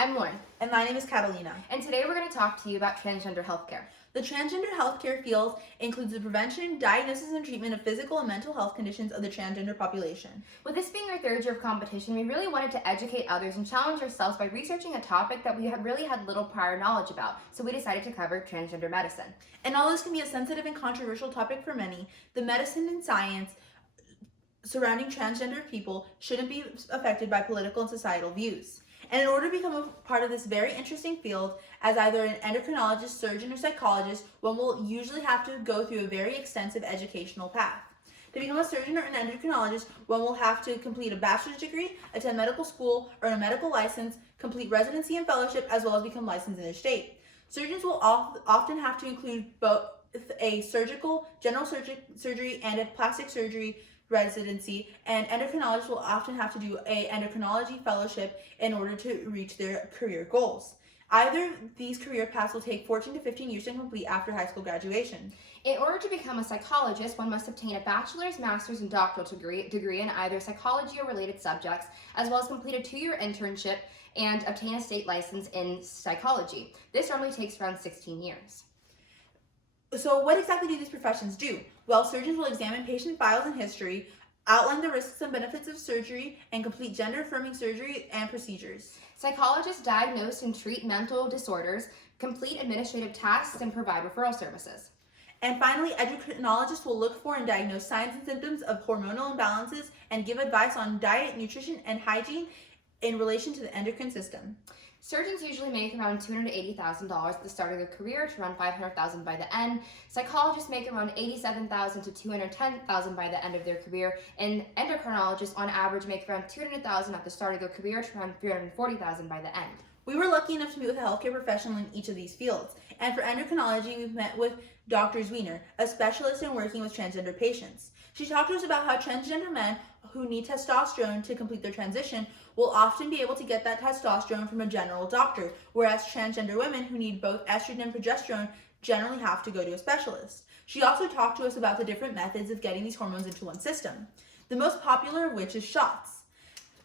I'm Lauren. And my name is Catalina. And today we're going to talk to you about transgender healthcare. The transgender healthcare field includes the prevention, diagnosis, and treatment of physical and mental health conditions of the transgender population. With this being our third year of competition, we really wanted to educate others and challenge ourselves by researching a topic that we had really had little prior knowledge about. So we decided to cover transgender medicine. And although this can be a sensitive and controversial topic for many, the medicine and science surrounding transgender people shouldn't be affected by political and societal views. And in order to become a part of this very interesting field, as either an endocrinologist, surgeon, or psychologist, one will usually have to go through a very extensive educational path. To become a surgeon or an endocrinologist, one will have to complete a bachelor's degree, attend medical school, earn a medical license, complete residency and fellowship, as well as become licensed in their state. Surgeons will often have to include both a general surgery, and a plastic surgery residency, and endocrinologists will often have to do an endocrinology fellowship in order to reach their career goals. Either these career paths will take 14 to 15 years to complete after high school graduation. In order to become a psychologist, one must obtain a bachelor's, master's, and doctoral degree in either psychology or related subjects, as well as complete a 2-year internship and obtain a state license in psychology. This normally takes around 16 years. So what exactly do these professions do? Well, surgeons will examine patient files and history, outline the risks and benefits of surgery, and complete gender-affirming surgery and procedures. Psychologists diagnose and treat mental disorders, complete administrative tasks, and provide referral services. And finally, endocrinologists will look for and diagnose signs and symptoms of hormonal imbalances and give advice on diet, nutrition, and hygiene in relation to the endocrine system. Surgeons usually make around $280,000 at the start of their career to around $500,000 by the end. Psychologists make around $87,000 to $210,000 by the end of their career, and endocrinologists on average make around $200,000 at the start of their career to around $340,000 by the end. We were lucky enough to meet with a healthcare professional in each of these fields, and for endocrinology, we've met with Dr. Zwiener, a specialist in working with transgender patients. She talked to us about how transgender men who need testosterone to complete their transition will often be able to get that testosterone from a general doctor, whereas transgender women who need both estrogen and progesterone generally have to go to a specialist. She also talked to us about the different methods of getting these hormones into one's system, the most popular of which is shots.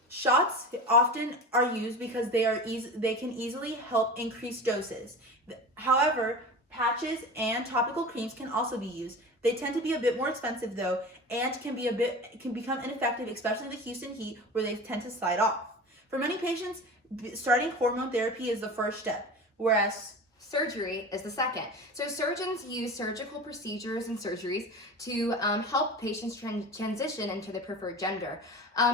Shots often are used because they can easily help increase doses. However, patches and topical creams can also be used. They tend to be a bit more expensive though, and can become ineffective, especially in the Houston heat where they tend to slide off. For many patients, starting hormone therapy is the first step, whereas surgery is the second. So surgeons use surgical procedures and surgeries to help patients transition into the preferred gender.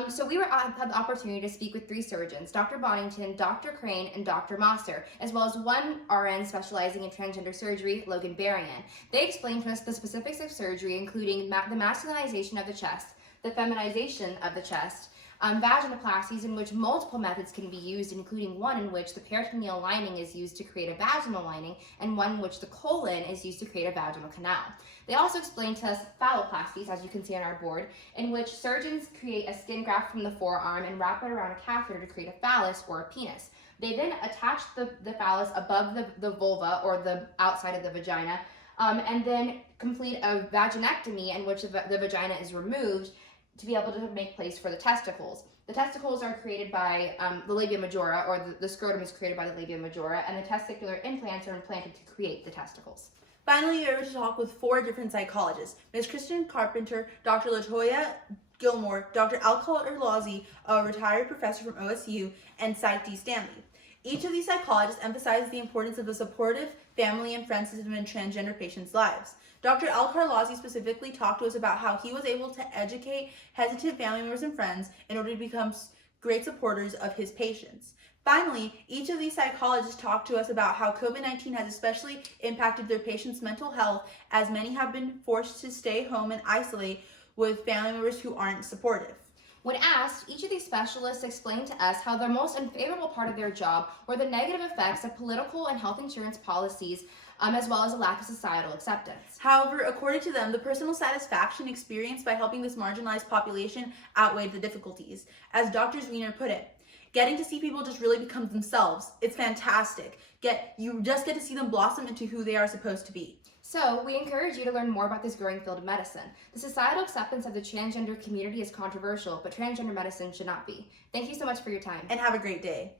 So we had the opportunity to speak with 3 surgeons, Dr. Boddington, Dr. Crane, and Dr. Mosser, as well as one RN specializing in transgender surgery, Logan Berrien. They explained to us the specifics of surgery, including the masculinization of the chest, the feminization of the chest, vaginoplasties, in which multiple methods can be used, including one in which the peritoneal lining is used to create a vaginal lining, and one in which the colon is used to create a vaginal canal. They also explained to us phalloplasties, as you can see on our board, in which surgeons create a skin graft from the forearm and wrap it around a catheter to create a phallus or a penis. They then attach the phallus above the vulva or the outside of the vagina, and then complete a vaginectomy in which the vagina is removed to be able to make place for the testicles. The testicles are created by the labia majora, or the scrotum is created by the labia majora, and the testicular implants are implanted to create the testicles. Finally, we were able to talk with 4 different psychologists: Ms. Kristen Carpenter, Dr. LaToya Gilmore, Dr. Alcar Lawsey, a retired professor from OSU, and Psych D. Stanley. Each of these psychologists emphasizes the importance of a supportive family and friend system in transgender patients' lives. Dr. Alcar Lawsey specifically talked to us about how he was able to educate hesitant family members and friends in order to become great supporters of his patients. Finally, each of these psychologists talked to us about how COVID-19 has especially impacted their patients' mental health, as many have been forced to stay home and isolate with family members who aren't supportive. When asked, each of these specialists explained to us how the most unfavorable part of their job were the negative effects of political and health insurance policies, as well as a lack of societal acceptance. However, according to them, the personal satisfaction experienced by helping this marginalized population outweighed the difficulties. As Dr. Zwiener put it, getting to see people just really become themselves. It's fantastic. You just get to see them blossom into who they are supposed to be. So, we encourage you to learn more about this growing field of medicine. The societal acceptance of the transgender community is controversial, but transgender medicine should not be. Thank you so much for your time. And have a great day.